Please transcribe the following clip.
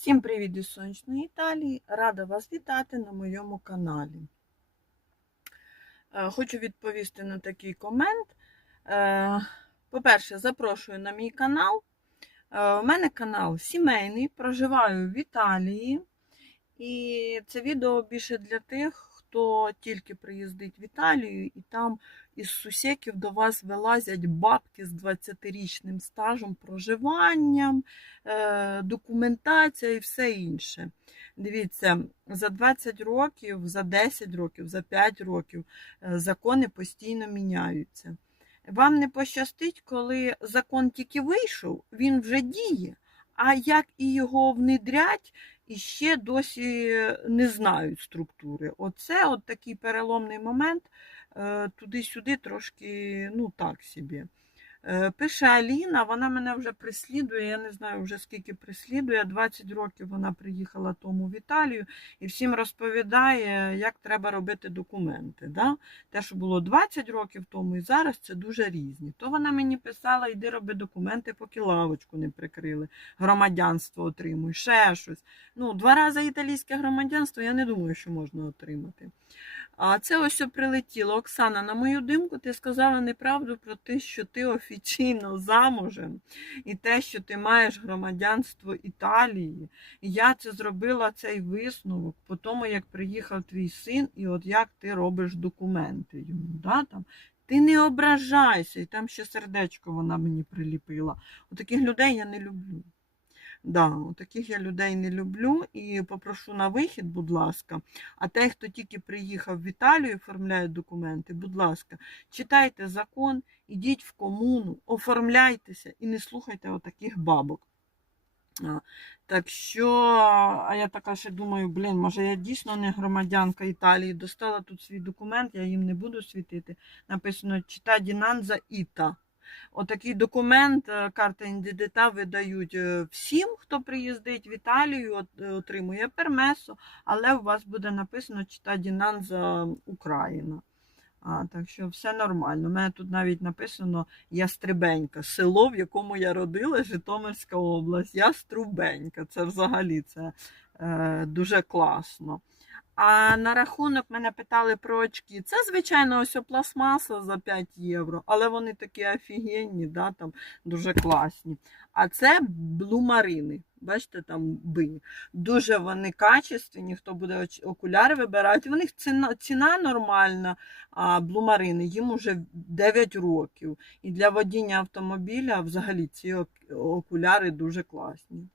Всім привіт із сонячної Італії! Рада вас вітати на моєму каналі. Е, Хочу відповісти на такий комент. Е, По-перше, запрошую на мій канал. Е, У мене канал сімейний, проживаю в Італії. І це відео більше для тих, хто тільки приїздить в Італію, і там із сусеків до вас вилазять бабки з 20-річним стажем проживанням, е, документація і все інше. Дивіться, за 20 років, за 10 років, за 5 років е, закони постійно міняються. Вам не пощастить, коли закон тільки вийшов, він вже діє. А як і його внедрять, і ще досі не знають структури. Оце от такий переломний момент. е, Туди-сюди трошки, ну так собі. Е, Пише Аліна, вона мене вже прислідує, я не знаю вже скільки прислідує. 20 років вона приїхала тому в Італію і всім розповідає, як треба робити документи. Да? Те, що було 20 років тому і зараз, це дуже різні. То вона мені писала, йди роби документи, поки лавочку не прикрили, громадянство отримуй, ще щось. Ну, Два рази італійське громадянство, я не думаю, що можна отримати. А це ось прилетіло. Оксана, на мою думку, ти сказала неправду про те, що ти офіційно замужем, і те, що ти маєш громадянство Італії. І я це зробила цей висновок по тому, як приїхав твій син, і от як ти робиш документи йому. Да, там. Ти не ображайся, і там ще сердечко вона мені приліпила. От людей я не люблю. Да, таких я людей не люблю і попрошу на вихід, будь ласка. А той, хто тільки приїхав в Італію, оформляє документи, будь ласка, читайте закон, ідіть в комуну, оформляйтеся і не слухайте отаких бабок. Так що, а я така ще думаю, блін, може я дійсно не громадянка Італії, достала тут свій документ, я їм не буду світити. Написано чита Дінанза Іта. Отакий документ, е, карта ідентита видають е, всім, хто приїздить в Італію, е, отримує пермесо, але у вас буде написано чита Дінанза Україна. А, так що все нормально. У мене тут навіть написано Ястребенька, село, в якому я родилась, Житомирська область. Яструбенька. Це взагалі це дуже класно. А на рахунок мене питали про очки. Це, звичайно, ось пластмаса за 5 євро, але вони такі офігенні, да, там, дуже класні. А це блумарини. Бачите, там бині. Дуже вони качественні, хто буде окуляри вибирати. У них ціна, ціна нормальна, а блумарини їм уже 9 років. І для водіння автомобіля взагалі ці окуляри дуже класні.